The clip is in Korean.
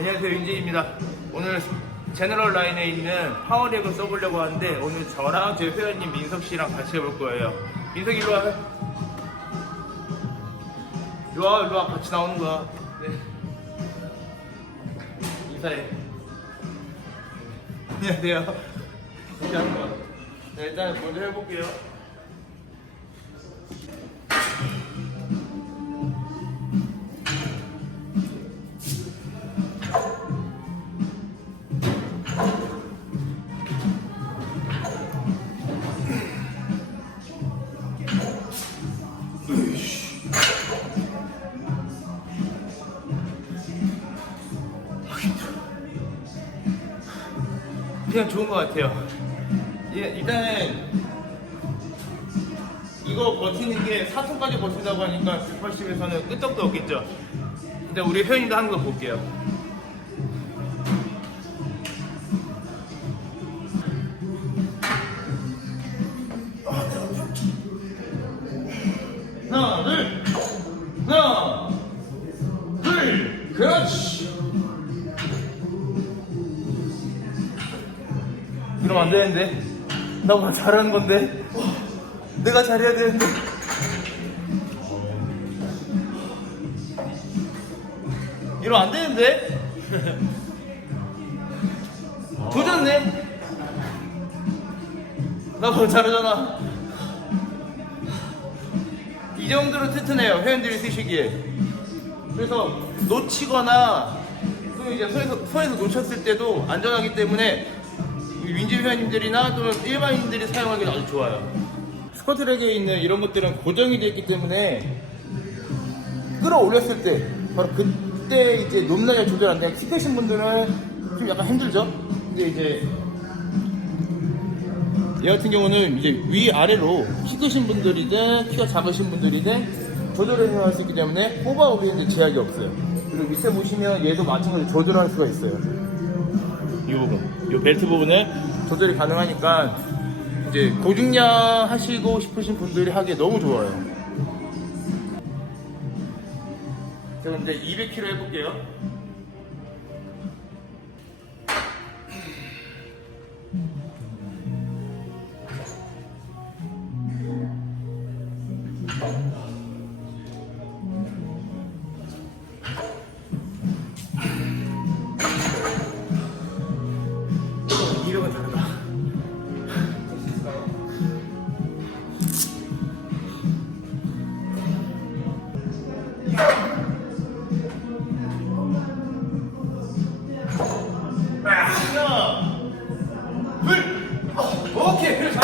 안녕하세요 윤진입니다. 오늘 제너럴 라인에 있는 파워렉을 써보려고 하는데 오늘 저랑 제 회원님 민석 씨랑 같이 해볼 거예요. 민석 이리 와. 이리 와, 이리 와. 같이 나오는 거야. 네. 인사해. 안녕하세요. 이렇게 하는 거야. 네, 일단 먼저 해볼게요. 그냥 좋은 것 같아요. 예, 일단은 이거 버티는 게 4톤까지 버틴다고 하니까 180에서는 끄떡도 없겠죠. 일단 우리 회원님도 하는 거 볼게요. 하나, 둘, 하나, 둘, 그렇지. 이러면 안 되는데. 나보다 잘하는 건데. 내가 잘해야 되는데. 이러면 안 되는데. 도전네. 나보다 잘하잖아. 이 정도로 튼튼해요. 회원들이 쓰시기에. 그래서 놓치거나 또 이제 손에서, 손에서 놓쳤을 때도 안전하기 때문에 우리 민지 회원님들이나 또는 일반인들이 사용하기 아주 좋아요. 스쿼트랙에 있는 이런 것들은 고정이 되어 있기 때문에 끌어올렸을 때 바로 그때 이제 높낮이 조절 안 되는 키 크신 분들은 좀 약간 힘들죠. 근데 이제 얘 같은 경우는 이제 위 아래로 키 크신 분들이든 키가 작으신 분들이든 조절을 해야 수 있기 때문에 뽑아 올리는데 제약이 없어요. 그리고 밑에 보시면 얘도 마찬가지로 조절할 수가 있어요. 이 부분, 이 벨트 부분에 조절이 가능하니까 이제 고중량 하시고 싶으신 분들이 하기에 너무 좋아요. 그럼 이제 200kg 해볼게요. 하나, 둘, 오케이.